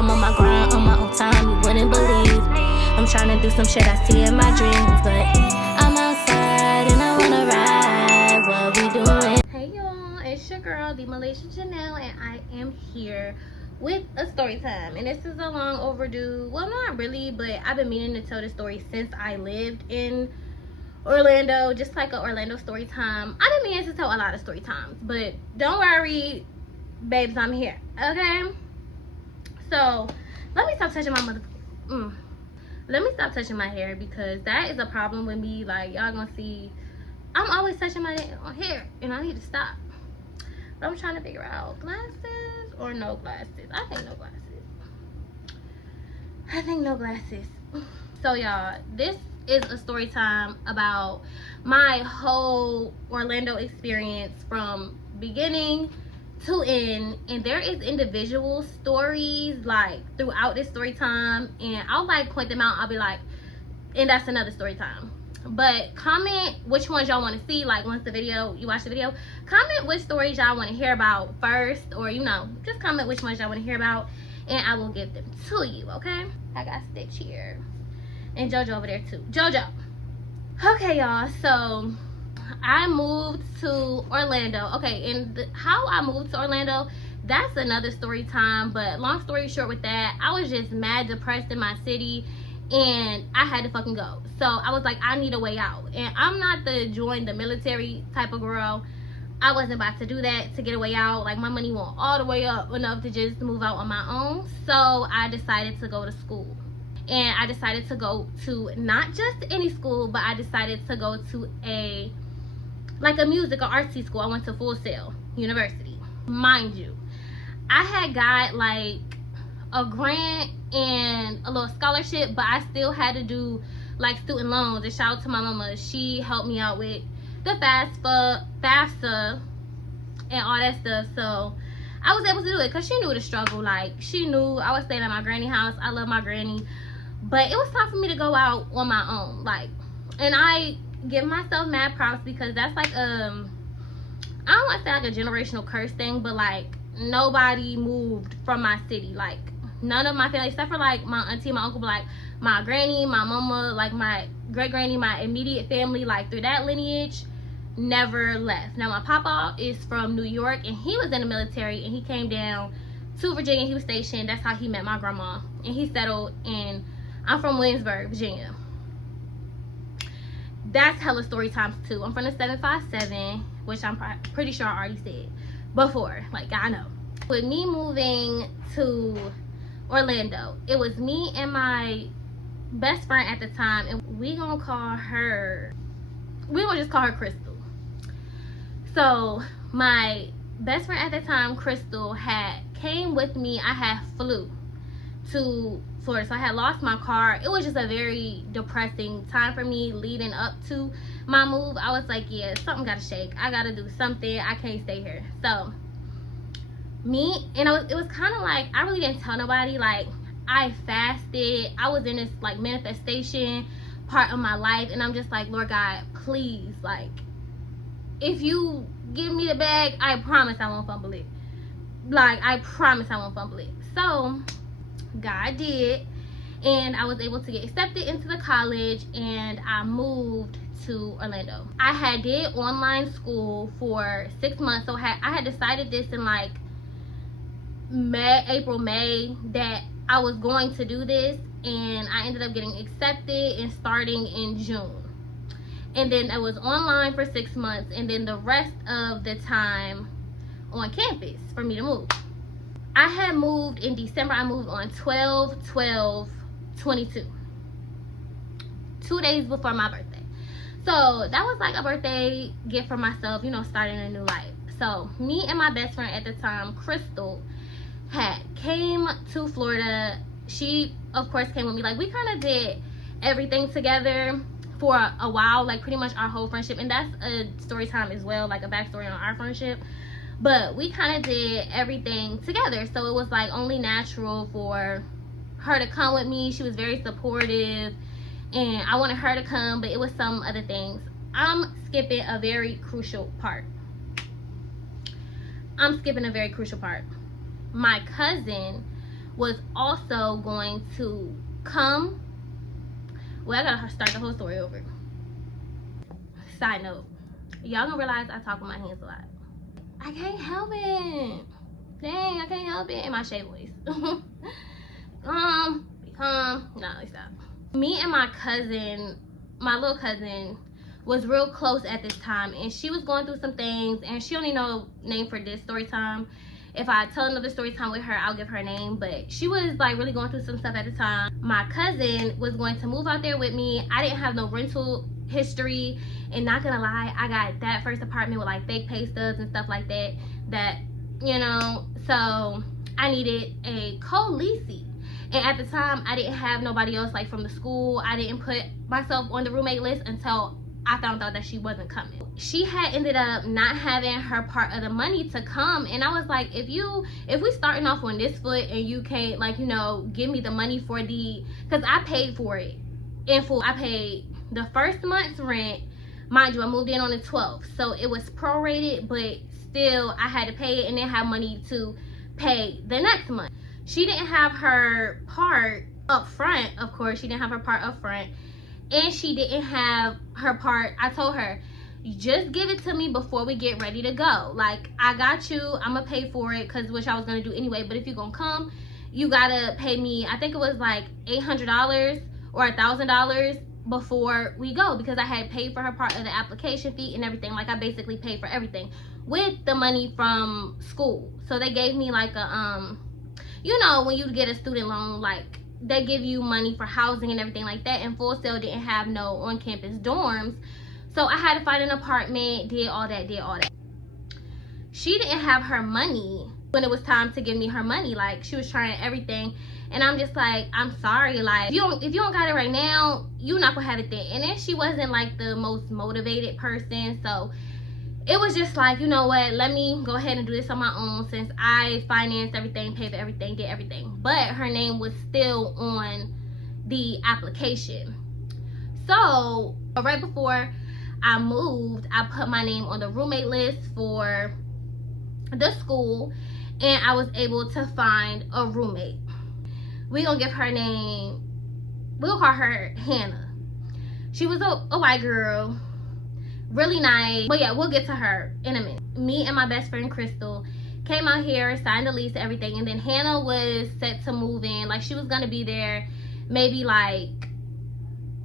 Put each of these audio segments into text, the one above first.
I'm on my grind, on my own time, you wouldn't believe. I'm trying to do some shit I see in my dreams, but I'm outside and I wanna ride. What we doing? Hey y'all, it's your girl, the Malaysian Janelle, and I am here with a story time. And this is a long overdue, well, not really, but I've been meaning to tell this story since I lived in Orlando, just like an Orlando story time. I've been meaning to tell a lot of story times, but don't worry, babes, I'm here. Okay, so let me stop touching my let me stop touching my hair, because that is a problem with me. Like, y'all gonna see I'm always touching my hair and I need to stop. But I'm trying to figure out glasses or no glasses. I think no glasses. So y'all, this is a story time about my whole Orlando experience from beginning to end, and there is individual stories like throughout this story time, and I'll like point them out. I'll be like, and that's another story time. But comment which ones y'all want to see. Like, once you watch the video, comment which stories y'all want to hear about first, or just comment which ones y'all want to hear about, and I will give them to you. Okay, I got Stitch here and JoJo over there too. JoJo. Okay, y'all, so I moved to Orlando. Okay, and how I moved to Orlando, that's another story time. But long story short with that, I was just mad depressed in my city, and I had to fucking go. So I was like, I need a way out. And I'm not the join the military type of girl. I wasn't about to do that to get a way out. Like, my money went all the way up enough to just move out on my own. So I decided to go to school. And I decided to go to not just any school, but I decided to go to a music or artsy school. I went to Full Sail University. Mind you, I had got like a grant and a little scholarship, but I still had to do like student loans. And shout out to my mama, she helped me out with the FAFSA and all that stuff. So I was able to do it because she knew the struggle. Like, she knew I was staying at my granny house. I love my granny, but it was time for me to go out on my own. Like, and I give myself mad props, because that's like I don't want to say like a generational curse thing, but like, nobody moved from my city. Like, none of my family, except for like my auntie, my uncle, but like my granny, my mama, like my great granny, my immediate family, like through that lineage, never left. Now my papa is from New York, and he was in the military, and he came down to Virginia. He was stationed. That's how he met my grandma, and he settled in, I'm from Williamsburg, Virginia. That's hella story times too. I'm from the 757, which I'm pretty sure I already said before. Like, I know. With me moving to Orlando, it was me and my best friend at the time, and we're gonna just call her Crystal. So my best friend at the time, Crystal, came with me. I had flew to Florida, so I had lost my car. It was just a very depressing time for me leading up to my move. I was like, yeah, something gotta shake. I gotta do something. I can't stay here. So it was kind of like, I really didn't tell nobody. Like, I fasted. I was in this like manifestation part of my life, and I'm just like, Lord God, please, like, if you give me the bag, I promise I won't fumble it. Like, I promise I won't fumble it. So God did, and I was able to get accepted into the college, and I moved to Orlando. I did online school for 6 months. So I had decided this in like April, May, that I was going to do this, and I ended up getting accepted and starting in June. And then I was online for 6 months, and then the rest of the time on campus for me to move. I had moved in December. I moved on 12/12/22, 2 days before my birthday. So that was like a birthday gift for myself, starting a new life. So me and my best friend at the time, Crystal, came to Florida. She of course came with me. Like, we kind of did everything together for a while, like pretty much our whole friendship, and that's a story time as well, like a backstory on our friendship. But we kind of did everything together, so it was like only natural for her to come with me. She was very supportive, and I wanted her to come, but it was some other things. I'm skipping a very crucial part. My cousin was also going to come. Well, I gotta start the whole story over. Side note, y'all gonna realize I talk with my hands a lot. I can't help it. Dang, I can't help it. In my shade voice. Be calm. No, stop. Me and my cousin, my little cousin, was real close at this time, and she was going through some things, and she only know name for this story time. If I tell another story time with her, I'll give her a name, but she was like really going through some stuff at the time. My cousin was going to move out there with me. I didn't have no rental history, and not gonna lie, I got that first apartment with like fake pay stubs and stuff like that, you know, so I needed a co-leasing. And at the time, I didn't have nobody else like from the school. I didn't put myself on the roommate list until I found out that she wasn't coming. She had ended up not having her part of the money to come, and I was like, if we starting off on this foot and you can't, like, you know, give me the money for because I paid for it in full. I paid the first month's rent. Mind you, I moved in on the 12th, so it was prorated, but still I had to pay it and then have money to pay the next month. She didn't have her part up front, of course. She didn't have her part up front, and she didn't have her part. I told her, just give it to me before we get ready to go. Like, I got you. I'm gonna pay for it, which I was gonna do anyway, but if you're gonna come, you gotta pay me, I think it was like $800 or $1,000 before we go, because I had paid for her part of the application fee and everything. Like, I basically paid for everything with the money from school. So they gave me like a you know, when you get a student loan, like, they give you money for housing and everything like that, and Full Sail didn't have no on-campus dorms, so I had to find an apartment, did all that. She didn't have her money when it was time to give me her money. Like, she was trying everything, and I'm just like, I'm sorry, like, if you don't got it right now, you're not gonna have it then. And then she wasn't like the most motivated person, so it was just like, you know what, let me go ahead and do this on my own, since I financed everything, paid for everything, did everything. But her name was still on the application. So right before I moved, I put my name on the roommate list for the school, and I was able to find a roommate. We're gonna give her name, we'll call her Hannah. She was a white girl, really nice, but yeah, we'll get to her in a minute. Me and my best friend Crystal came out here, signed the lease, everything, and then Hannah was set to move in. Like, she was gonna be there maybe like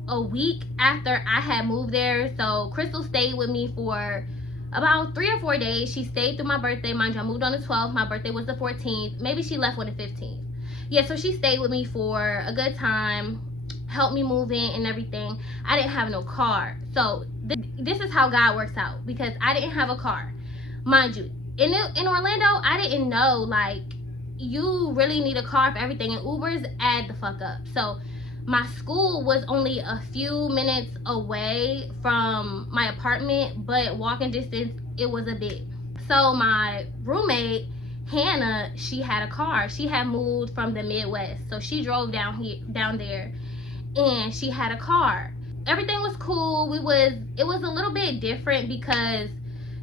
a week after I had moved there. So Crystal stayed with me for about 3 or 4 days. She stayed through my birthday. Mind you, I moved on the 12th. My birthday was the 14th. Maybe she left on the 15th. Yeah, so she stayed with me for a good time, helped me move in and everything. I didn't have no car. So this is how God works out, because I didn't have a car. Mind you, in Orlando, I didn't know, like, you really need a car for everything, and Ubers add the fuck up. So my school was only a few minutes away from my apartment, but walking distance, it was a bit. So my roommate, Hannah, she had a car. She had moved from the Midwest, so she drove down there, and she had a car. Everything was cool. It was a little bit different because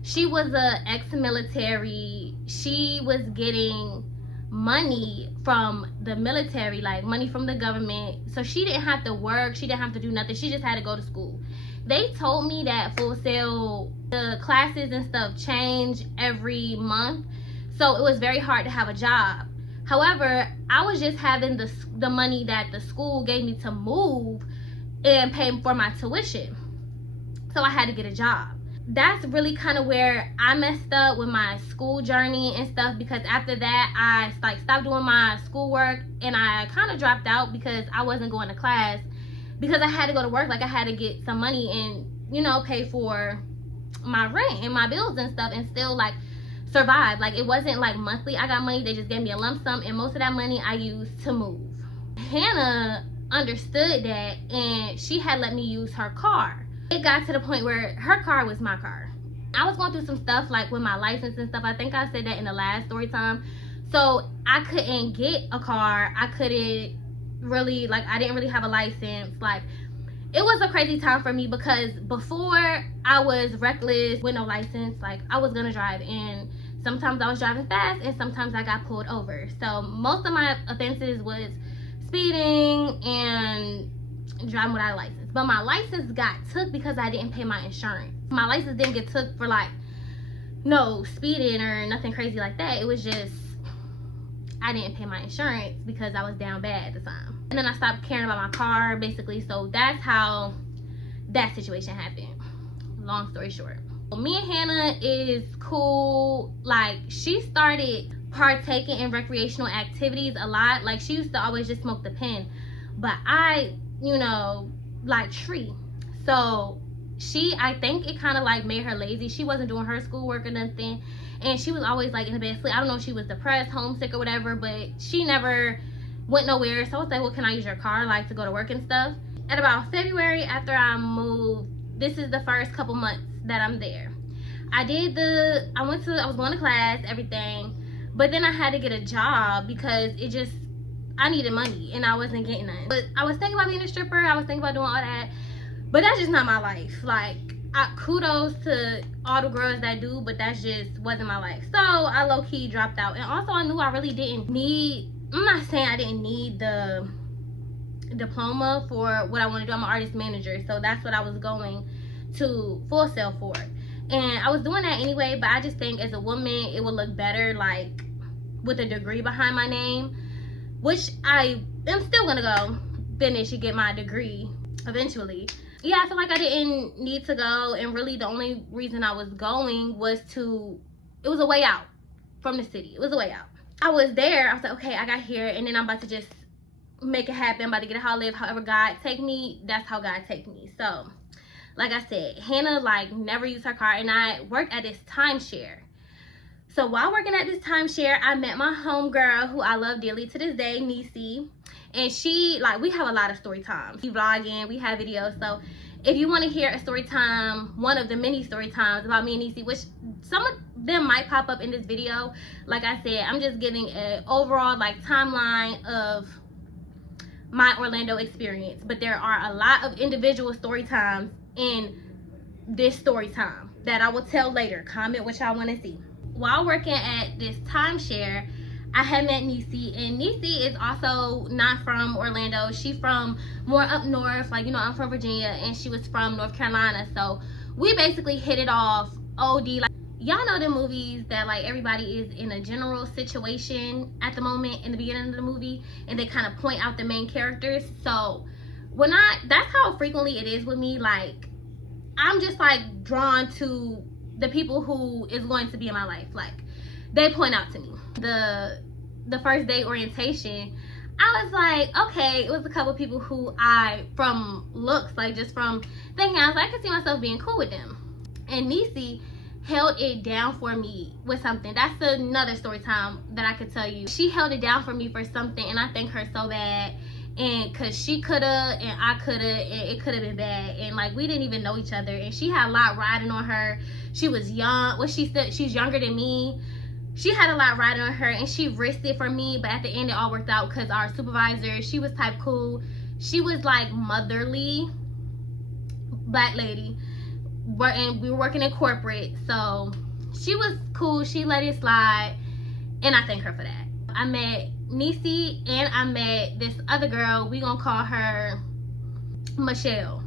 she was a ex-military. She was getting money from the military, like money from the government, so she didn't have to work, she didn't have to do nothing, she just had to go to school. They told me that Full Sail, the classes and stuff change every month, so it was very hard to have a job. However, I was just having the money that the school gave me to move and pay for my tuition, so I had to get a job. That's really kind of where I messed up with my school journey and stuff, because after that I like stopped doing my schoolwork, and I kind of dropped out because I wasn't going to class, because I had to go to work. Like, I had to get some money and, you know, pay for my rent and my bills and stuff, and still like survive. Like, it wasn't like monthly I got money, they just gave me a lump sum, and most of that money I used to move. Hannah understood that, and she had let me use her car. It got to the point where her car was my car. I was going through some stuff like with my license and stuff. I think I said that in the last story time. So I couldn't get a car. I couldn't really, like, I didn't really have a license. Like, it was a crazy time for me, because before I was reckless with no license. Like, I was gonna drive, and Sometimes I was driving fast and sometimes I got pulled over. So most of my offenses was speeding and driving without a license. But my license got took because I didn't pay my insurance. My license didn't get took for like no speeding or nothing crazy like that. It was just I didn't pay my insurance because I was down bad at the time. And then I stopped caring about my car basically. So that's how that situation happened. Long story short, me and Hannah is cool. Like, she started partaking in recreational activities a lot. Like, she used to always just smoke the pen, but I, you know, like tree. So I think it kind of like made her lazy. She wasn't doing her schoolwork or nothing, and she was always like in the bed asleep. I don't know if she was depressed, homesick, or whatever, but she never went nowhere. So I was like, well, can I use your car like to go to work and stuff? At about February, after I moved, this is the first couple months that I'm there. I was going to class, everything, but then I had to get a job because I needed money and I wasn't getting none. But I was thinking about being a stripper, I was thinking about doing all that, but that's just not my life. Like, kudos to all the girls that do, but that just wasn't my life. So I low-key dropped out. And also I knew I really didn't need, I'm not saying I didn't need the diploma for what I want to do. I'm an artist manager, so that's what I was going to Full Sail for. And I was doing that anyway, but I just think as a woman it would look better like with a degree behind my name, which I am still gonna go finish and get my degree eventually. Yeah, I feel like I didn't need to go, and really the only reason I was going was it was a way out from the city. It was a way out. I was there, I was like, okay, I got here, and then I'm about to just make it happen. I'm about to get how I live, however God take me, that's how God take me. So like I said, Hannah like never used her car, and I worked at this timeshare. So while working at this timeshare, I met my homegirl who I love dearly to this day, Nisi. And she, like, we have a lot of story times. We vlogging, we have videos. So if you want to hear a story time, one of the many story times about me and Nisi, which some of them might pop up in this video, like I said, I'm just giving an overall like timeline of my Orlando experience. But there are a lot of individual story times in this story time that I will tell later. Comment what y'all want to see. While working at this timeshare, I had met Nisi, and Nisi is also not from Orlando. She's from more up north, like, you know, I'm from Virginia and she was from North Carolina. So we basically hit it off OD. Like, y'all know the movies that like everybody is in a general situation at the moment in the beginning of the movie, and they kind of point out the main characters. So that's how frequently it is with me. Like, I'm just like drawn to the people who is going to be in my life. Like, they point out to me. The first day orientation, I was like, okay, it was a couple people who from looks, like just from thinking, I was like, I could see myself being cool with them. And Nisi held it down for me with something. That's another story time that I could tell you. She held it down for me for something, and I thank her so bad. And cause she coulda and I coulda, and it could have been bad, and like we didn't even know each other, and she had a lot riding on her. She was young. Well, she said she's younger than me. She had a lot riding on her, and she risked it for me, but at the end it all worked out because our supervisor, she was type cool. She was like motherly black lady, and we were working in corporate, so she was cool. She let it slide, and I thank her for that. I met Nisi, and I met this other girl. We gonna call her Michelle.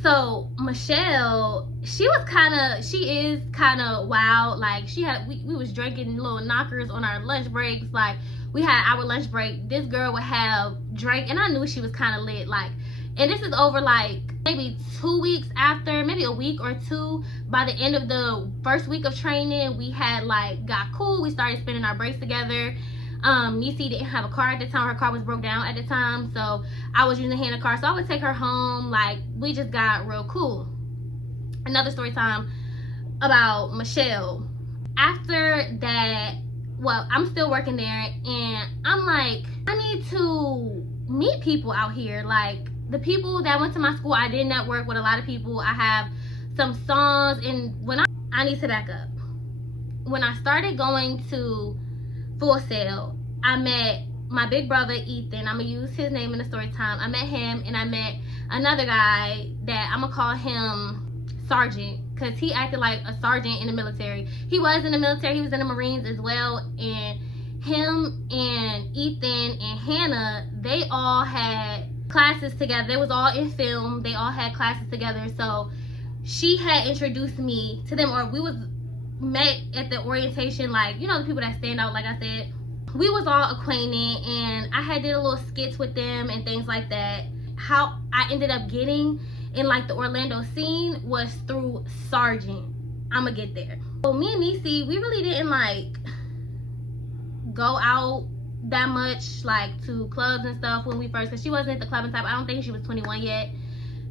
So Michelle, she is kind of wild. Like, we was drinking little knockers on our lunch breaks. Like, we had our lunch break, this girl would have drink, and I knew she was kind of lit. Like, and this is over like maybe 2 weeks after, maybe a week or two. By the end of the first week of training, we had like got cool. We started spending our breaks together. Nisi didn't have a car at the time. Her car was broke down at the time, so I was using Hannah's car, so I would take her home. Like, we just got real cool. Another story time about Michelle. After that, well, I'm still working there, and I'm like, I need to meet people out here. Like, the people that went to my school, I did network with a lot of people. I have some songs, and I need to back up. When I started going to Full Sail, I met my big brother Ethan. I'm gonna use his name in the story time. I met him, and I met another guy that I'm gonna call him Sergeant, because he acted like a sergeant in the military. He was in the military, he was in the Marines as well, and him and Ethan and Hannah, they all had classes together. They was all in film, they all had classes together. So she had introduced me to them, or we was met at the orientation, like, you know, the people that stand out, like I said. We was all acquainted, and I had did a little skits with them and things like that. How I ended up getting in like the Orlando scene was through Sergeant. I'ma get there. So me and Niecy, we really didn't like go out that much, like to clubs and stuff when we first, because she wasn't the clubbing type. I don't think she was 21 yet.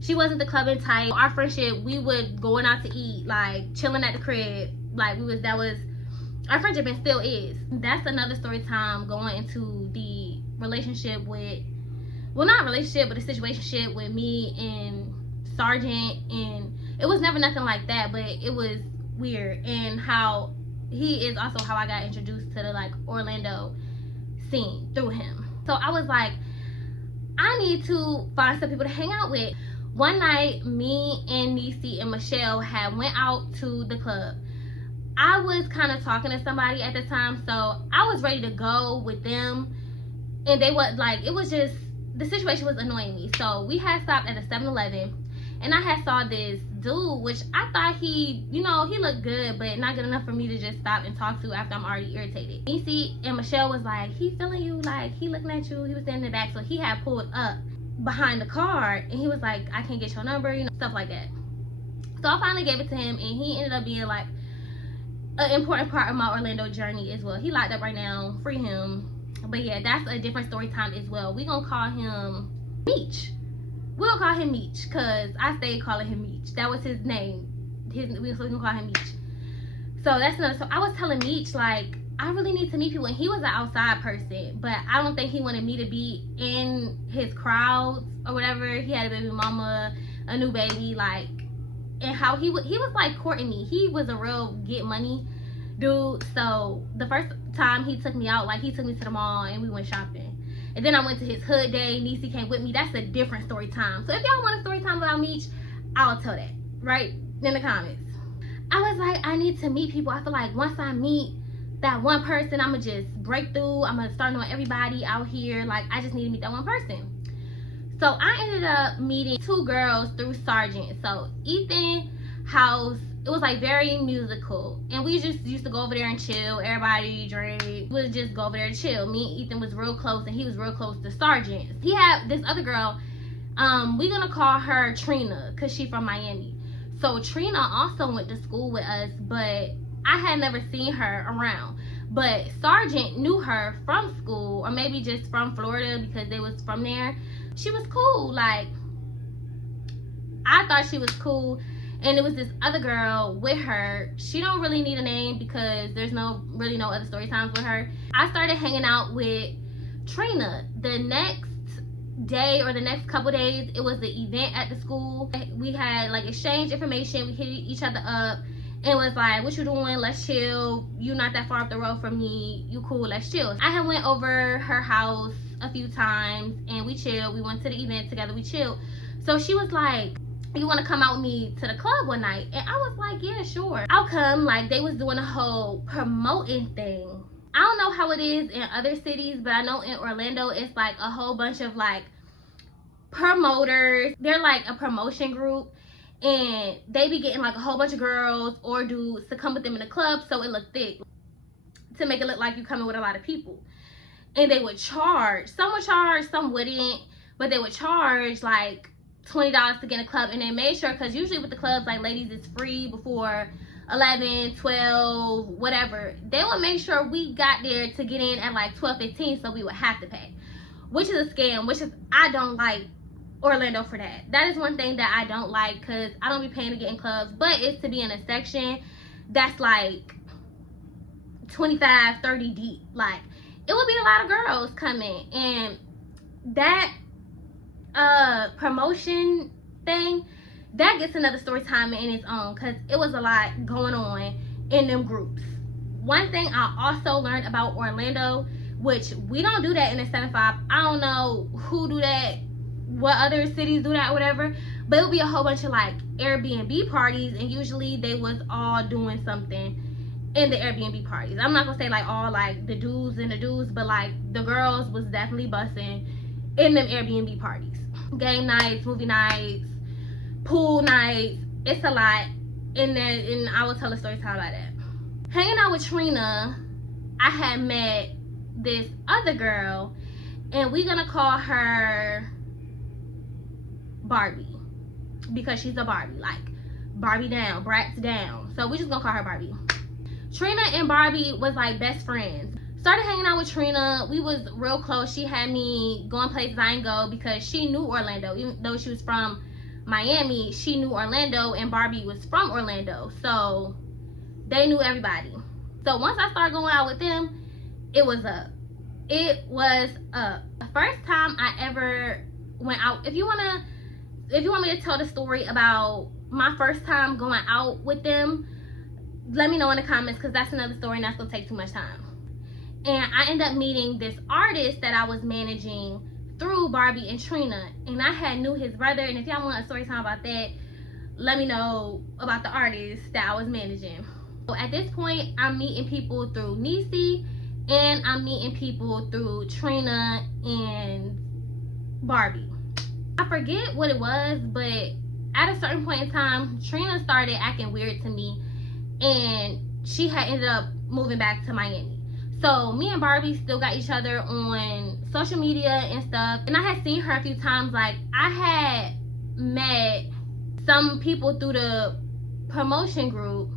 She wasn't the clubbing type. Our friendship, we would going out to eat, like chilling at the crib, like that was our friendship, and still is. That's another story time, going into the relationship with, well, not relationship, but a situationship with me and Sergeant. And it was never nothing like that, but it was weird. And how he is also how I got introduced to the like Orlando scene through him. So I was like, I need to find some people to hang out with. One night, me and Niecy and Michelle had went out to the club. I was kind of talking to somebody at the time, so I was ready to go with them, and they was like, it was just, the situation was annoying me. So we had stopped at a 7-Eleven, and I had saw this dude, which I thought he, you know, he looked good, but not good enough for me to just stop and talk to after I'm already irritated. Niecy and Michelle was like, he feeling you, like he looking at you. He was standing in the back, so he had pulled up behind the car, and he was like, I can't get your number, you know, stuff like that. So I finally gave it to him, and he ended up being like an important part of my Orlando journey as well. He locked up right now, free him. But yeah, that's a different story time as well. We gonna call him Meech. We'll call him Meech, because I stayed calling him Meech. That was his name. We gonna call him Meech. So that's another. So I was telling Meech, like, I really need to meet people. And he was an outside person, but I don't think he wanted me to be in his crowds or whatever. He had a baby mama, a new baby, like, and how he was like courting me. He was a real get money dude. So the first time he took me out, like, he took me to the mall and we went shopping. And then I went to his hood day. Niecy came with me. That's a different story time. So if y'all want a story time about Meech, I'll tell that right in the comments. I was like, I need to meet people. I feel like once I meet that one person, I'm gonna just break through. I'm gonna start knowing everybody out here. Like, I just need to meet that one person. So I ended up meeting 2 girls through Sergeant. So Ethan house, it was like very musical, and we just used to go over there and chill. Everybody drink. We would just go over there and chill. Me and Ethan was real close, and he was real close to Sergeant. He had this other girl, we're gonna call her Trina, because she's from Miami. So Trina also went to school with us, but I had never seen her around. But Sergeant knew her from school, or maybe just from Florida, because they was from there. She was cool. Like, I thought she was cool. And it was this other girl with her. She don't really need a name because there's really no other story times with her. I started hanging out with Trina. The next day, or the next couple days, it was the event at the school. We had like exchanged information. We hit each other up and was like, what you doing? Let's chill. You not that far up the road from me. You cool, let's chill. I had went over her house a few times and we chilled. We went to the event together, we chilled. So she was like, you want to come out with me to the club one night? And I was like, yeah, sure, I'll come. Like, they was doing a whole promoting thing. I don't know how it is in other cities, but I know in Orlando it's like a whole bunch of like promoters. They're like a promotion group, and they be getting like a whole bunch of girls or dudes to come with them in the club, so it looked thick, to make it look like you coming with a lot of people. And they would charge, some would charge, some wouldn't, but they would charge like $20 to get in a club. And they made sure, because usually with the clubs, like, ladies, it's free before 11, 12, whatever. They would make sure we got there to get in at like 12:15, so we would have to pay, which is a scam. Which is, I don't like Orlando for that. That is one thing that I don't like, because I don't be paying to get in clubs, but it's to be in a section that's like 25, 30 deep. Like, it would be a lot of girls coming, and that promotion thing, that gets another story time in its own, because it was a lot going on in them groups. One thing I also learned about Orlando, which we don't do that in the 7-5. I don't know who do that, what other cities do that, whatever, But it would be a whole bunch of like Airbnb parties, and usually they was all doing something in the Airbnb parties. I'm not gonna say like all like the dudes and the dudes, but like the girls was definitely busting in them Airbnb parties. Game nights, movie nights, pool nights, it's a lot. And I will tell a story time about that. Hanging out with Trina, I had met this other girl, and we're gonna call her Barbie because she's a Barbie, like Barbie down, brats down. So we're just gonna call her Barbie. Trina and Barbie was like best friends. Started hanging out with Trina. We was real close. She had me going places I didn't go because she knew Orlando. Even though she was from Miami, she knew Orlando, and Barbie was from Orlando. So they knew everybody. So once I started going out with them, it was up. It was up. The first time I ever went out, if you want me to tell the story about my first time going out with them, let me know in the comments, because that's another story and that's gonna take too much time. And I ended up meeting this artist that I was managing through Barbie and Trina, and I knew his brother. And if y'all want a story time about that, let me know about the artist that I was managing. So at this point, I'm meeting people through Niecy, and I'm meeting people through Trina and Barbie. I forget what it was, but at a certain point in time, Trina started acting weird to me, and she had ended up moving back to Miami. So me and Barbie still got each other on social media and stuff, and I had seen her a few times. Like, I had met some people through the promotion group,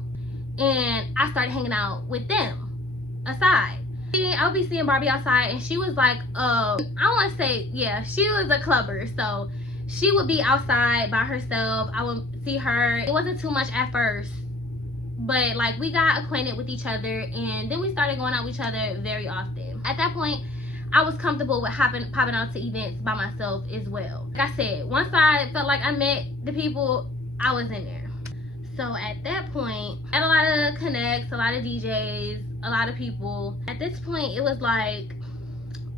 and I started hanging out with them aside. I'll be seeing Barbie outside, and she was like, I don't want to say, yeah, she was a clubber. So she would be outside by herself. I would see her. It wasn't too much at first, but like we got acquainted with each other, and then we started going out with each other very often. At that point, I was comfortable with popping out to events by myself as well. Like I said, once I felt like I met the people, I was in there. So at that point, I had a lot of connects, a lot of DJs, a lot of people. At this point, it was like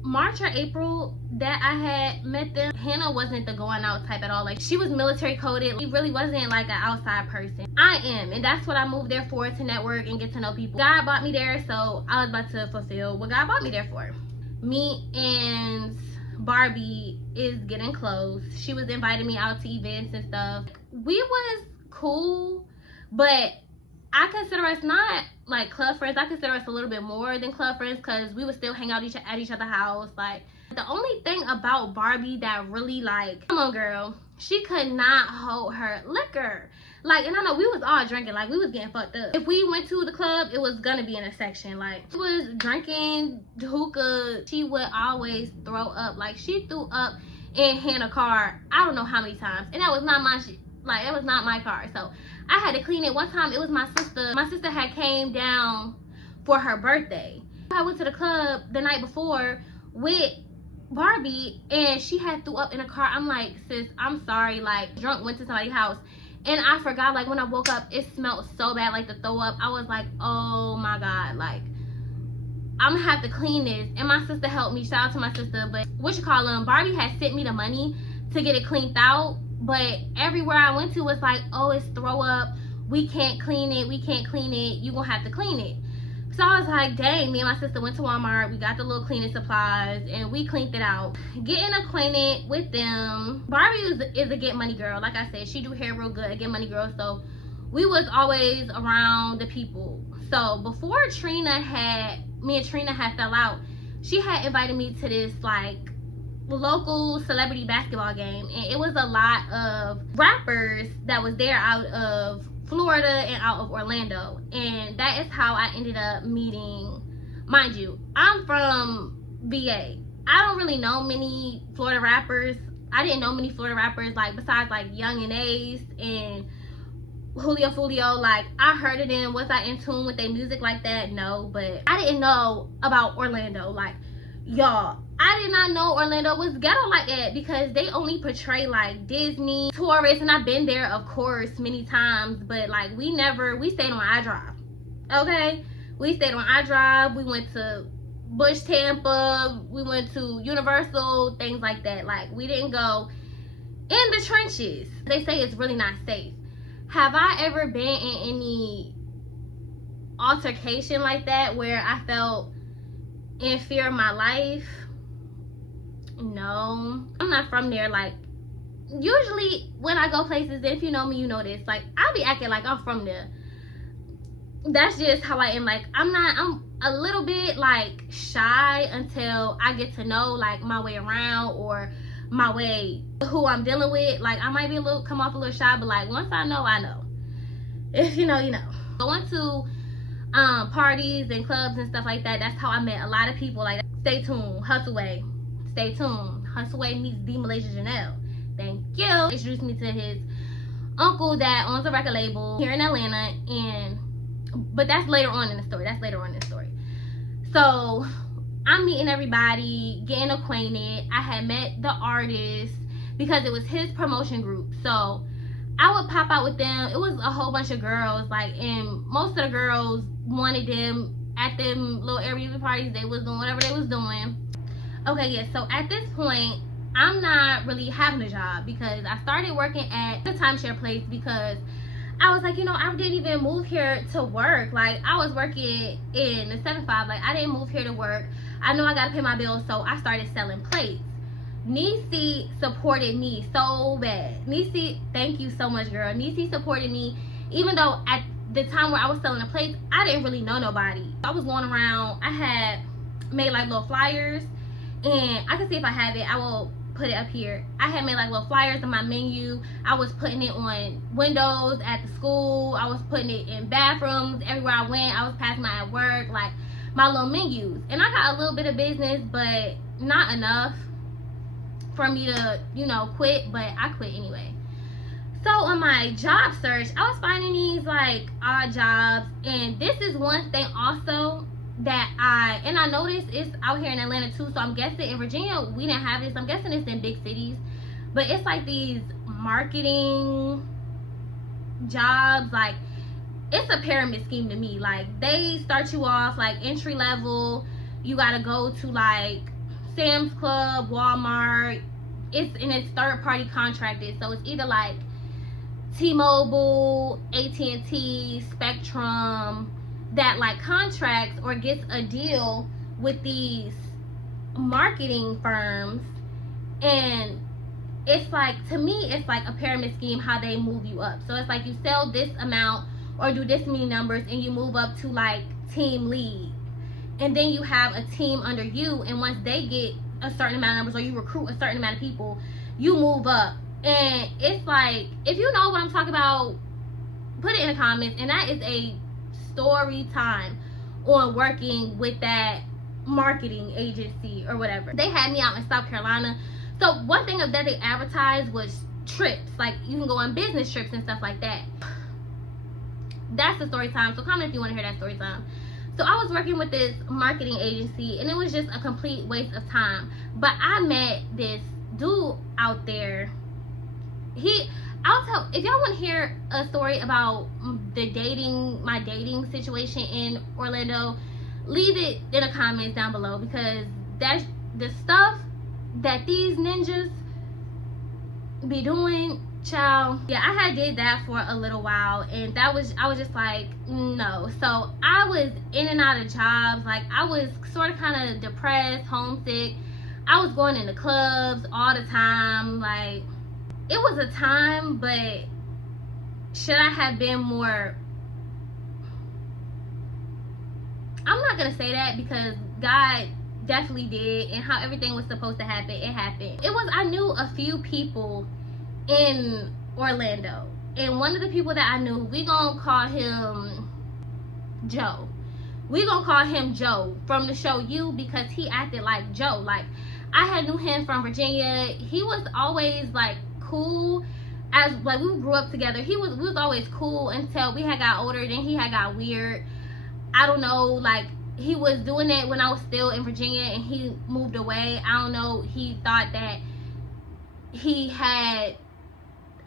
March or April that I had met them. Hannah wasn't the going out type at all. Like, she was military coded. She really wasn't like an outside person. I am, and that's what I moved there for, to network and get to know people. God brought me there, so I was about to fulfill what God brought me there for. Me and Barbie is getting close. She was inviting me out to events and stuff. We was cool, but I consider us not like club friends. I consider us a little bit more than club friends, because we would still hang out at each other's house. Like, the only thing about Barbie that really, like, come on girl, she could not hold her liquor. Like, and I know we was all drinking, like we was getting fucked up. If we went to the club, it was gonna be in a section. Like, she was drinking hookah. She would always throw up. Like, she threw up in Hannah's car I don't know how many times, and that was not my shit. Like, that was not my car, so I had to clean it. One time, it was my sister. My sister had came down for her birthday. I went to the club the night before with Barbie, and she had threw up in a car. I'm like, sis, I'm sorry. Like, drunk, went to somebody's house, and I forgot. Like, when I woke up, it smelled so bad, like the throw up. I was like, oh my God, like, I'm gonna have to clean this. And my sister helped me. Shout out to my sister. But Barbie had sent me the money to get it cleaned out. But everywhere I went to was like, oh, it's throw up. We can't clean it. We can't clean it. You gonna have to clean it. So I was like, dang, me and my sister went to Walmart. We got the little cleaning supplies, and we cleaned it out. Getting acquainted with them. Barbie is a get money girl. Like I said, she do hair real good, a get money girl. So we was always around the people. So before me and Trina had fell out, she had invited me to this like local celebrity basketball game, and it was a lot of rappers that was there out of Florida and out of Orlando, and that is how I ended up meeting. Mind you, I'm from VA. I don't really know many Florida rappers. I didn't know many Florida rappers, like, besides like Young and Ace and Julio. Like, I heard of them. Was I in tune with their music like that? No. But I didn't know about Orlando. Like, y'all, I did not know Orlando was ghetto like that, because they only portray like Disney tourists, and I've been there, of course, many times, but like we stayed on iDrive. Okay, we stayed on iDrive. We went to Bush Tampa, we went to Universal, things like that. Like, we didn't go in the trenches. They say it's really not safe. Have I ever been in any altercation like that where I felt in fear of my life? No. I'm not from there. Like, usually when I go places, if you know me, you know this, like, I'll be acting like I'm from there. That's just how I am. Like, I'm a little bit like shy until I get to know like my way around or my way who I'm dealing with. Like, I might be come off a little shy, but like once I know, I know. If you know, you know. Going to parties and clubs and stuff like that, that's how I met a lot of people. Like, stay tuned, Hustleaway. Stay tuned. Hustleaway meets the.malaysiajanel. Thank you. Introduced me to his uncle that owns a record label here in Atlanta, but that's later on in the story. So I'm meeting everybody, getting acquainted. I had met the artist because it was his promotion group. So I would pop out with them. It was a whole bunch of girls, like, and most of the girls wanted them at them little Airbnb parties. They was doing whatever they was doing. Okay, yeah, so at this point, I'm not really having a job because I started working at the timeshare place because I was like, you know, I didn't even move here to work. Like, I was working in the 7-5. Like, I didn't move here to work. I know I got to pay my bills, so I started selling plates. Niecy supported me so bad. Niecy, thank you so much, girl. Niecy supported me, even though at the time where I was selling the plates, I didn't really know nobody. I was going around. I had made like little flyers, and I can see if I have it. I will put it up here. I had made like little flyers in my menu. I was putting it on windows at the school. I was putting it in bathrooms. Everywhere I went, I was passing by at work, like my little menus. And I got a little bit of business, but not enough for me to, you know, quit. But I quit anyway. So on my job search, I was finding these like odd jobs, and this is one thing also that I noticed it's out here in Atlanta too. So I'm guessing in Virginia we didn't have this. I'm guessing it's in big cities, but it's like these marketing jobs. Like, it's a pyramid scheme to me. Like, they start you off like entry level. You gotta go to like Sam's Club, Walmart. It's third party contracted, so it's either like T-Mobile, AT&T, Spectrum, that like contracts or gets a deal with these marketing firms. And it's like, to me, it's like a pyramid scheme how they move you up. So it's like you sell this amount or do this many numbers and you move up to like team lead, and then you have a team under you, and once they get a certain amount of numbers or you recruit a certain amount of people, you move up. And it's like, if you know what I'm talking about, put it in the comments. And that is a story time on working with that marketing agency or whatever. They had me out in South Carolina. So one thing that they advertised was trips, like you can go on business trips and stuff like that. That's the story time. So comment if you want to hear that story time. So I was working with this marketing agency, and it was just a complete waste of time. But I met this dude out there. I'll tell, if y'all want to hear a story about my dating situation in Orlando, leave it in the comments down below, because that's the stuff that these ninjas be doing, child. Yeah, I had did that for a little while, and I was just like, no. So I was in and out of jobs. Like, I was sort of kind of depressed, homesick. I was going into clubs all the time. Like, it was a time, but should I have been more? I'm not gonna say that, because God definitely did, and how everything was supposed to happen, it happened. I knew a few people in Orlando, and one of the people that I knew, we gonna call him Joe. We gonna call him Joe from the show You, because he acted like Joe. Like, I had knew him from Virginia. He was always like cool, as like we grew up together. We was always cool until we had got older. Then he had got weird. I don't know, like, he was doing it when I was still in Virginia, and he moved away. I don't know, he thought that he had,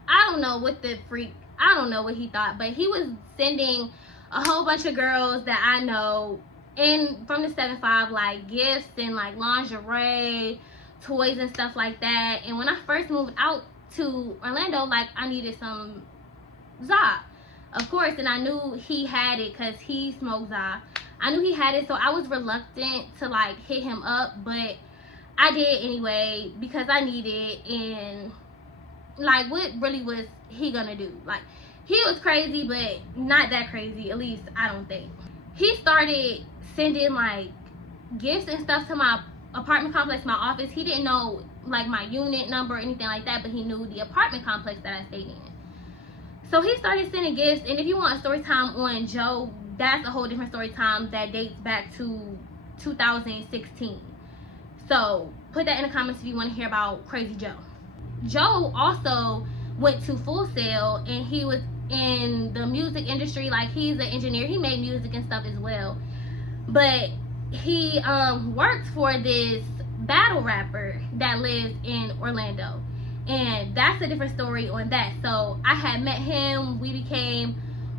I don't know what the freak, I don't know what he thought, but he was sending a whole bunch of girls that I know from the 7-5 like gifts and like lingerie, toys and stuff like that. And when I first moved out to Orlando, like, I needed some za, of course, and I knew he had it because he smoked za. I knew he had it, so I was reluctant to like hit him up, but I did anyway because I needed it. And like, what really was he gonna do? Like, he was crazy, but not that crazy, at least I don't think. He started sending like gifts and stuff to my apartment complex, my office. He didn't know like my unit number or anything like that, but he knew the apartment complex that I stayed in. So he started sending gifts. And if you want a story time on Joe, that's a whole different story time that dates back to 2016. So put that in the comments if you want to hear about Crazy Joe. Joe also went to Full Sail, and he was in the music industry. Like, he's an engineer, he made music and stuff as well, but he works for this battle rapper that lives in Orlando, and that's a different story on that. So I had met him, we became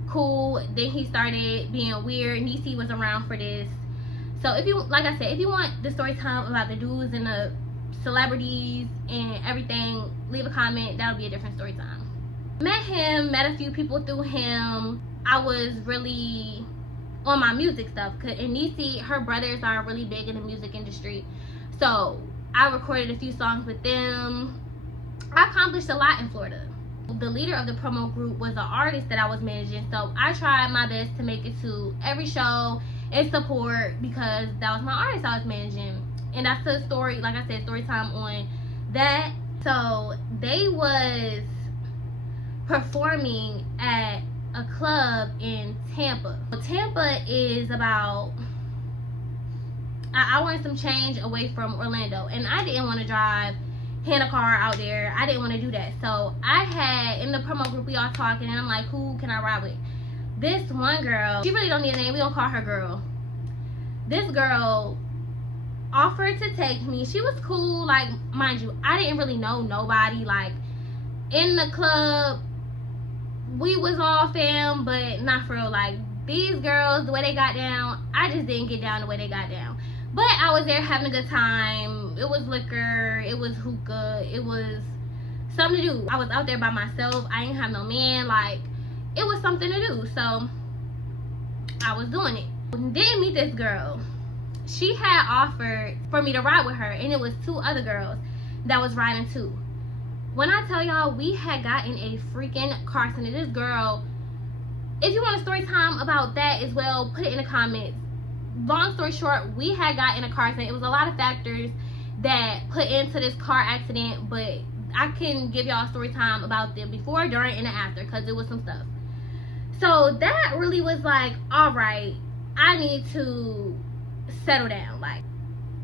cool, then he started being weird. Niecy was around for this. So if you, like I said, if you want the story time about the dudes and the celebrities and everything, leave a comment. That'll be a different story time. Met him, met a few people through him. I was really on my music stuff, and Niecy, her brothers are really big in the music industry, so I recorded a few songs with them. I accomplished a lot in Florida. The leader of the promo group was an artist that I was managing, so I tried my best to make it to every show and support, because that was my artist I was managing. And that's the story, like I said, story time on that. So they was performing at a club in Tampa. Tampa is about an hour and some change away from Orlando, and I didn't want to drive Hannah car out there. I didn't want to do that. So I had, in the promo group, we all talking, and I'm like, who can I ride with? This one girl, she really don't need a name, we don't call her girl. This girl offered to take me. She was cool, like, mind you, I didn't really know nobody. Like, in the club, we was all fam, but not for real. Like, these girls, the way they got down, I just didn't get down the way they got down. But I was there having a good time. It was liquor, it was hookah, it was something to do. I was out there by myself, I didn't have no man. Like, it was something to do, so I was doing it. Didn't meet this girl. She had offered for me to ride with her, and it was two other girls that was riding too. When I tell y'all, we had gotten a freaking car accident. This girl, if you want a story time about that as well, put it in the comments. Long story short, we had gotten a car accident. It was a lot of factors that put into this car accident, but I can give y'all a story time about the before, during, and the after, because it was some stuff. So that really was like, all right, I need to settle down. Like,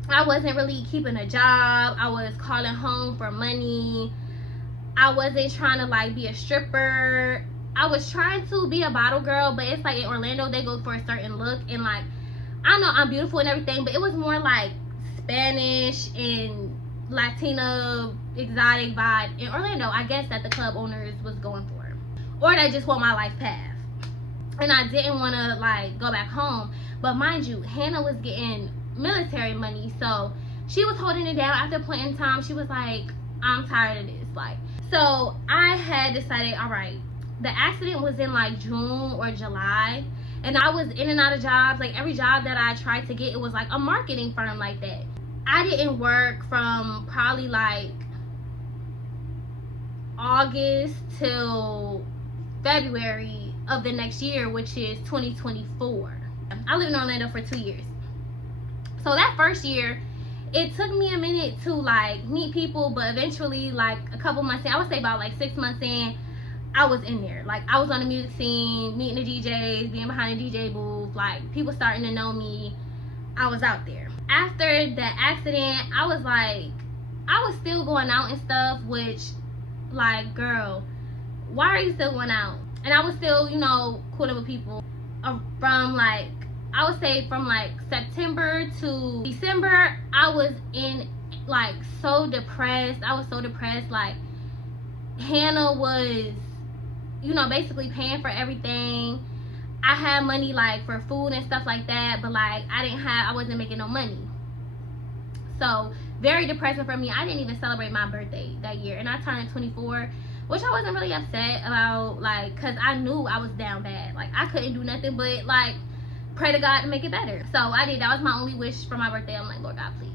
I wasn't really keeping a job. I was calling home for money. I wasn't trying to like be a stripper. I was trying to be a bottle girl, but it's like in Orlando they go for a certain look, and like, I know I'm beautiful and everything, but it was more like Spanish and Latina exotic vibe in Orlando, I guess, that the club owners was going for, or they just want my life path. And I didn't want to like go back home, but mind you, Hannah was getting military money, so she was holding it down. After a point in time, she was like, I'm tired of this. Like, so I had decided, all right, the accident was in like June or July, and I was in and out of jobs. Like, every job that I tried to get, it was like a marketing firm like that. I didn't work from probably like August till February of the next year, which is 2024. I lived in Orlando for 2 years. So that first year, it took me a minute to like meet people, but eventually, like a couple months in, I would say about like 6 months in, I was in there. Like, I was on the music scene, meeting the DJs, being behind the DJ booth, like people starting to know me. I was out there. After the accident, I was like, I was still going out and stuff, which, like, girl, why are you still going out? And I was still, you know, cool with people. From like, I would say from like September to December, I was in like so depressed. I was so depressed. Like, Hannah was, you know, basically paying for everything. I had money like for food and stuff like that, but like I wasn't making no money. So very depressing for me. I didn't even celebrate my birthday that year, and I turned 24, which I wasn't really upset about, like, because I knew I was down bad. Like, I couldn't do nothing but, like, pray to God to make it better. So I did. That was my only wish for my birthday. I'm like, Lord God, please,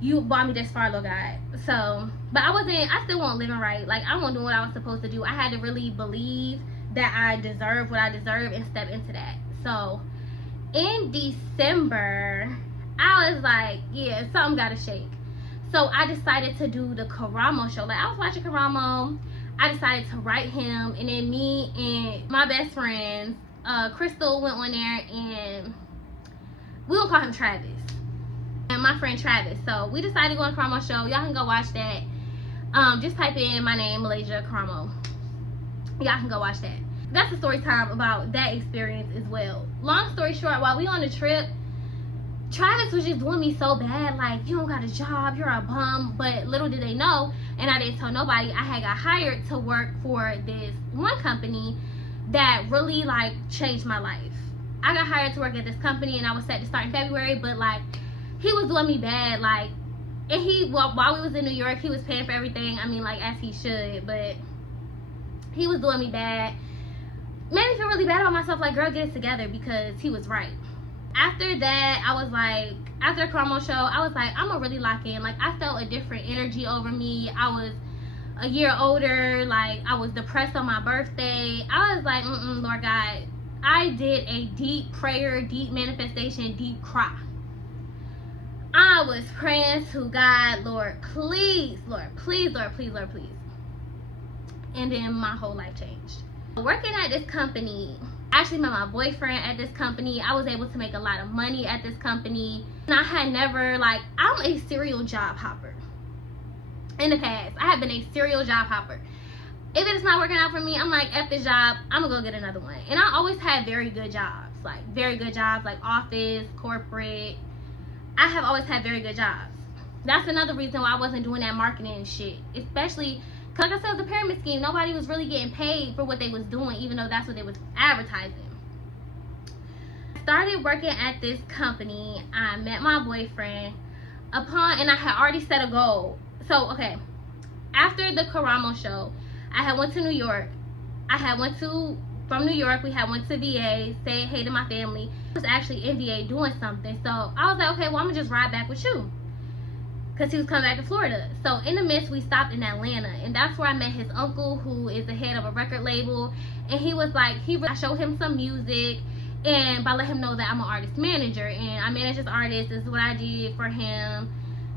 you brought me this far, Lord God. So, but I still wasn't living right. Like, I wasn't doing what I was supposed to do. I had to really believe that I deserved what I deserve and step into that. So in December, I was like, yeah, something gotta shake. So I decided to do the Karamo show. Like, I was watching Karamo, I decided to write him, and then me and my best friend, Crystal, went on there, and we gonna call him Travis, and my friend Travis. So we decided to go on the Karamo show. Y'all can go watch that. Just type in my name, Malaysia Karamo. Y'all can go watch that. That's a story time about that experience as well. Long story short, while we on the trip, Travis was just doing me so bad. Like, you don't got a job, you're a bum. But little did they know, and I didn't tell nobody, I had got hired to work for this one company that really, like, changed my life. I got hired to work at this company, and I was set to start in February, but, like, he was doing me bad. Like, and while we was in New York, he was paying for everything. I mean, like, as he should, but he was doing me bad. Made me feel really bad about myself. Like, girl, get it together, because he was right. After that, I was like, after the Karamo show, I was like, I'm gonna really lock in. Like, I felt a different energy over me. I was a year older. Like, I was depressed on my birthday. I was like, Lord God. I did a deep prayer, deep manifestation, deep cry. I was praying to God, Lord, please, Lord, please, Lord, please, Lord, please. And then my whole life changed. Working at this company, I actually met my boyfriend at this company. I was able to make a lot of money at this company. And I had never, like, I'm a serial job hopper. In the past, I have been a serial job hopper. If it's not working out for me, I'm like, F this job, I'm gonna go get another one. And I always had very good jobs, like office, corporate. I have always had very good jobs. That's another reason why I wasn't doing that marketing and shit. Especially, cause like I said, it was a pyramid scheme. Nobody was really getting paid for what they was doing, even though that's what they was advertising. I started working at this company. I met my boyfriend. And I had already set a goal. So, okay, after the Karamo show, I had went to New York. From New York, we had went to VA, say hey to my family. I was actually in VA doing something. So I was like, okay, well, I'm gonna just ride back with you, because he was coming back to Florida. So in the midst, we stopped in Atlanta, and that's where I met his uncle, who is the head of a record label. And he was like, I showed him some music, and by letting him know that I'm an artist manager, and I manage this artist. This is what I did for him,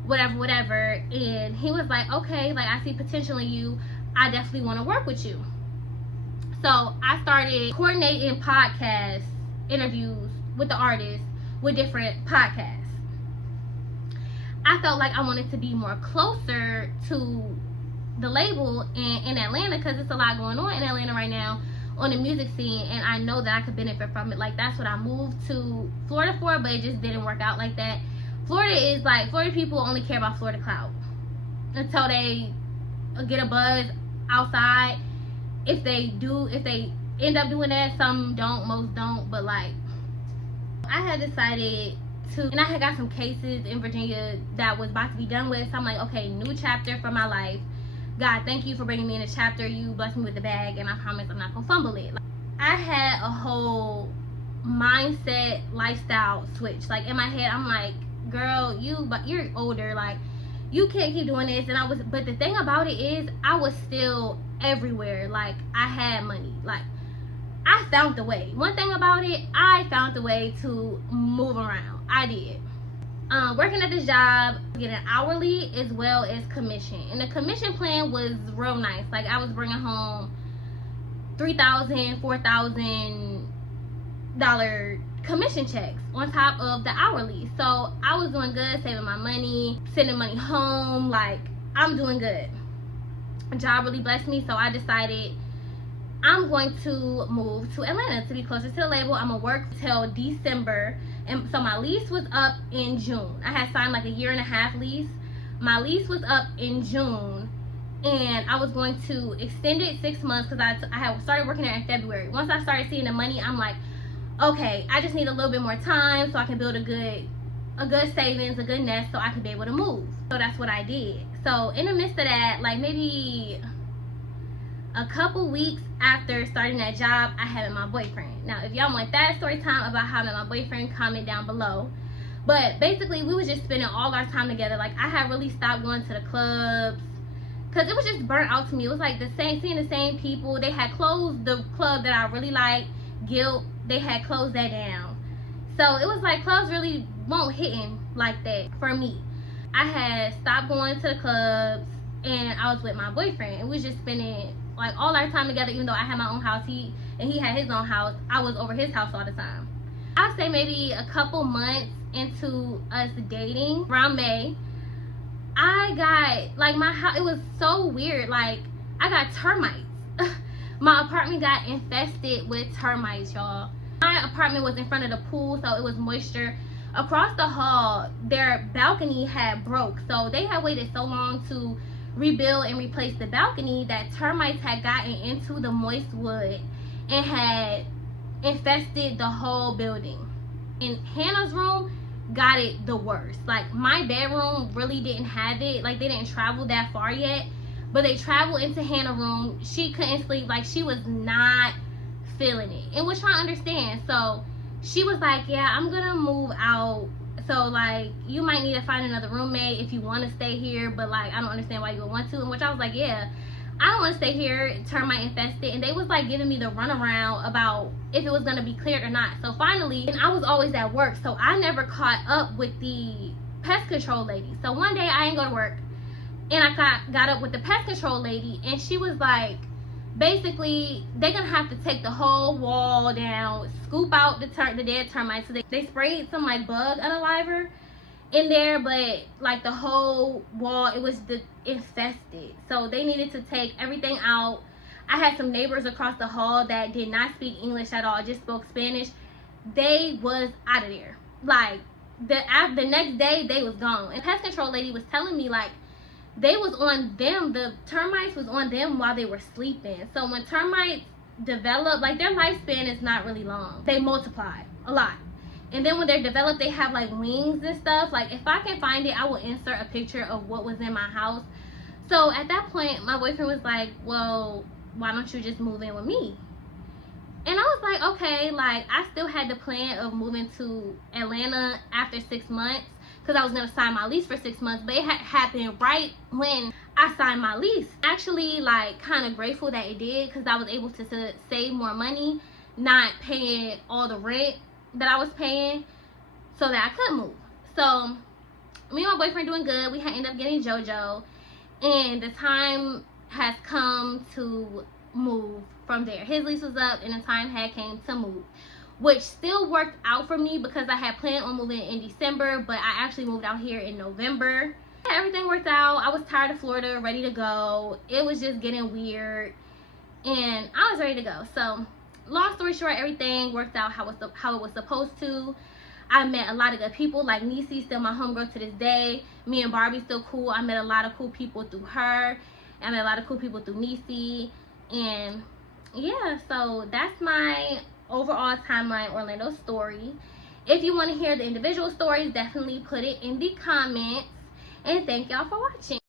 whatever. And he was like, okay, like, I see potential in you. I definitely want to work with you. So I started coordinating podcast interviews with the artists with different podcasts. I felt like I wanted to be more closer to the label in Atlanta, because it's a lot going on in Atlanta right now on the music scene, and I know that I could benefit from it. Like, that's what I moved to Florida for, but it just didn't work out like that. Florida people only care about Florida clout until they get a buzz outside. If they end up doing that, some don't, most don't. But, like, I had decided to, and I had got some cases in Virginia that was about to be done with. So I'm like, okay, new chapter for my life. God, thank you for bringing me in a chapter. You blessed me with the bag, and I promise I'm not gonna fumble it. Like, I had a whole mindset, lifestyle switch. Like, in my head, I'm like, girl, you're older. Like, you can't keep doing this. But the thing about it is, I was still everywhere. Like, I had money. Like, I found the way. One thing about it, I found the way to move around. I did. Working at this job, getting hourly as well as commission. And the commission plan was real nice. Like, I was bringing home $3,000, $4,000 commission checks on top of the hourly. So I was doing good, saving my money, sending money home. Like, I'm doing good. The job really blessed me, so I decided I'm going to move to Atlanta to be closer to the label. I'm gonna work till December. And so my lease was up in June. I had signed like a 1.5-year lease. My lease was up in June, and I was going to extend it 6 months, because I had started working there in February. Once I started seeing the money, I'm like, okay, I just need a little bit more time so I can build a good a good savings, a good nest, so I could be able to move. So that's what I did. So in the midst of that, like maybe a couple weeks after starting that job, I had my boyfriend. Now, if y'all want that story time about how I met my boyfriend, comment down below. But basically, we was just spending all our time together. Like, I had really stopped going to the clubs because it was just burnt out to me. It was like seeing the same people. They had closed the club that I really liked, Guilt. They had closed that down. So it was like clubs really won't hitting like that for me. I had stopped going to the clubs, and I was with my boyfriend, and we was just spending like all our time together. Even though I had my own house, he had his own house, I was over his house all the time. I'd say maybe a couple months into us dating, around May, I got like my house, it was so weird, like I got termites. My apartment got infested with termites, y'all. My apartment was in front of the pool, so it was moisture. Across the hall, their balcony had broke, so they had waited so long to rebuild and replace the balcony that termites had gotten into the moist wood and had infested the whole building. In Hannah's room, got it the worst. Like, my bedroom really didn't have it. Like, they didn't travel that far yet, but they traveled into Hannah's room. She couldn't sleep. Like, she was not feeling it, and which I understand. So she was like, yeah, I'm gonna move out, so like you might need to find another roommate if you want to stay here, but like I don't understand why you would want to. And which I was like, yeah, I don't want to stay here, termite infested. And they was like giving me the runaround about if it was gonna be cleared or not. So finally, and I was always at work, so I never caught up with the pest control lady. So one day I didn't go to work, and I got up with the pest control lady, and she was like, basically they're gonna have to take the whole wall down, scoop out the dead termites. So they sprayed some like bug unaliver in there, but like the whole wall, it was infested, so they needed to take everything out. I had some neighbors across the hall that did not speak English at all, just spoke Spanish. They was out of there. Like the next day they was gone. And pest control lady was telling me like they was on them, the termites was on them while they were sleeping. So when termites develop, like their lifespan is not really long. They multiply a lot. And then when they're developed, they have like wings and stuff. Like if I can find it, I will insert a picture of what was in my house. So at that point, my boyfriend was like, well, why don't you just move in with me? And I was like, okay. Like I still had the plan of moving to Atlanta after 6 months, because I was going to sign my lease for 6 months, but it had happened right when I signed my lease. Actually, like, kind of grateful that it did, because I was able to save more money, not paying all the rent that I was paying, so that I could move. So, me and my boyfriend doing good. We had ended up getting JoJo, and the time has come to move from there. His lease was up, and the time had came to move, which still worked out for me because I had planned on moving in December, but I actually moved out here in November. Yeah, everything worked out. I was tired of Florida, ready to go. It was just getting weird, and I was ready to go. So, long story short, everything worked out how it was supposed to. I met a lot of good people, like Nisi, still my homegirl to this day. Me and Barbie still cool. I met a lot of cool people through her. I met a lot of cool people through Nisi, and yeah, so that's my overall timeline Orlando story. If you want to hear the individual stories, definitely put it in the comments, and thank y'all for watching.